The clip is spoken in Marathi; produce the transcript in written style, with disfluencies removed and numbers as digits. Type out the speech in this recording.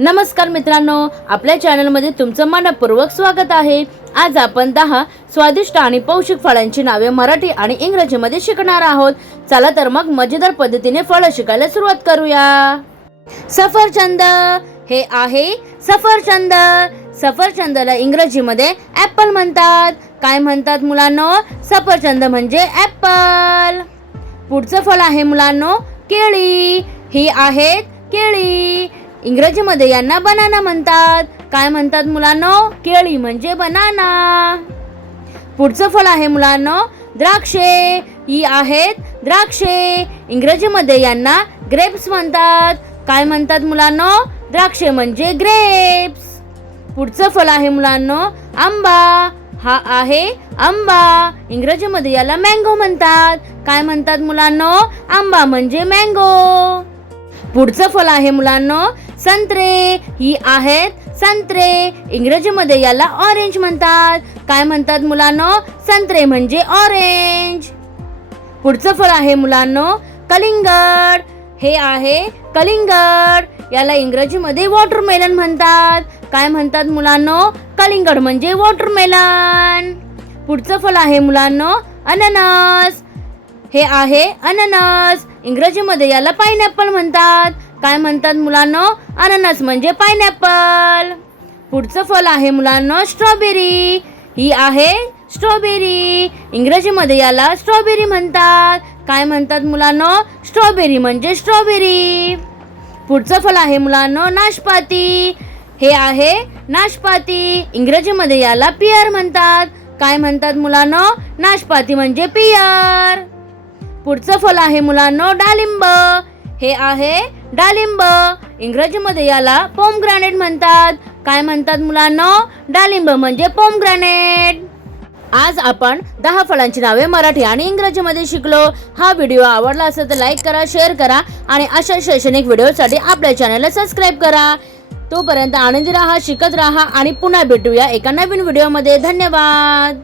नमस्कार मित्रांनो, आपल्या चॅनलमध्ये तुमचं मनपूर्वक स्वागत आहे। आज आपण 10 स्वादिष्ट आणि पौष्टिक फळांची नावे मराठी आणि इंग्रजीमध्ये शिकणार आहोत। चला तर मग मजेदार पद्धतीने फळ शिकायला सुरुवात करूया। सफरचंद हे आहे सफरचंद। सफरचंदाला इंग्रजीमध्ये ॲपल म्हणतात। काय म्हणतात मुलांनो? सफरचंद म्हणजे ॲपल। पुढचं फळ आहे मुलांनो केळी। ही आहेत केळी। इंग्रजीमध्ये यांना बनाना म्हणतात। काय म्हणतात मुलांनो? केळी म्हणजे बनाना। पुढचं फळ आहे मुलांनो द्राक्षे। ही आहेत द्राक्षे। इंग्रजीमध्ये यांना ग्रेप्स म्हणतात। काय म्हणतात मुलांनो? द्राक्षे म्हणजे ग्रेप्स। पुढचं फळ आहे मुलांनो आंबा। हा आहे आंबा। इंग्रजीमध्ये याला मँगो म्हणतात। काय म्हणतात मुलांनो? आंबा म्हणजे मँगो। पुढचं फळ आहे मुलांनो संत्रे। ही आहेत संत्रे। इंग्रजीमध्ये याला ऑरेंज म्हणतात। काय म्हणतात मुलांनो? संत्रे म्हणजे ऑरेंज। पुढचं फळ आहे मुलांनो कलिंगड। हे आहे कलिंगड। याला इंग्रजीमध्ये वॉटरमेलन म्हणतात। काय म्हणतात मुलांनो? कलिंगड म्हणजे वॉटरमेलन। पुढचं फळ आहे मुलांनो अननस। हे आहे अननस। इंग्रजीमध्ये याला पाइनॅपल म्हणतात। काय म्हणतात मुलांनो? अननस म्हणजे पाइनॅपल। पुढचं फळ आहे मुलांनो स्ट्रॉबेरी। ही आहे स्ट्रॉबेरी। इंग्रजीमध्ये याला स्ट्रॉबेरी म्हणतात। काय म्हणतात मुलांनो? स्ट्रॉबेरी म्हणजे स्ट्रॉबेरी। पुढचं फळ आहे मुलांनो नाशपाती। हे आहे नाशपाती। इंग्रजीमध्ये याला पियर म्हणतात। काय म्हणतात मुलांनो? नाशपाती म्हणजे पियर। पुढचं फळ आहे मुलांनो डाळिंब। हे आहे डाळिंब। इंग्रजीमध्ये याला पोमग्रॅनेट म्हणतात। काय म्हणतात मुलांनो? डाळिंब म्हणजे पोमग्रॅनेट। आज आपण 10 फळांची नावे मराठी आणि इंग्रजीमध्ये शिकलो। हा व्हिडिओ आवडला असेल तर लाईक करा, शेअर करा आणि अशा शैक्षणिक व्हिडिओसाठी आपल्या चॅनलला सबस्क्राईब करा। तोपर्यंत आनंदी राहा, शिकत राहा आणि पुन्हा भेटूया एका नवीन व्हिडिओमध्ये। धन्यवाद।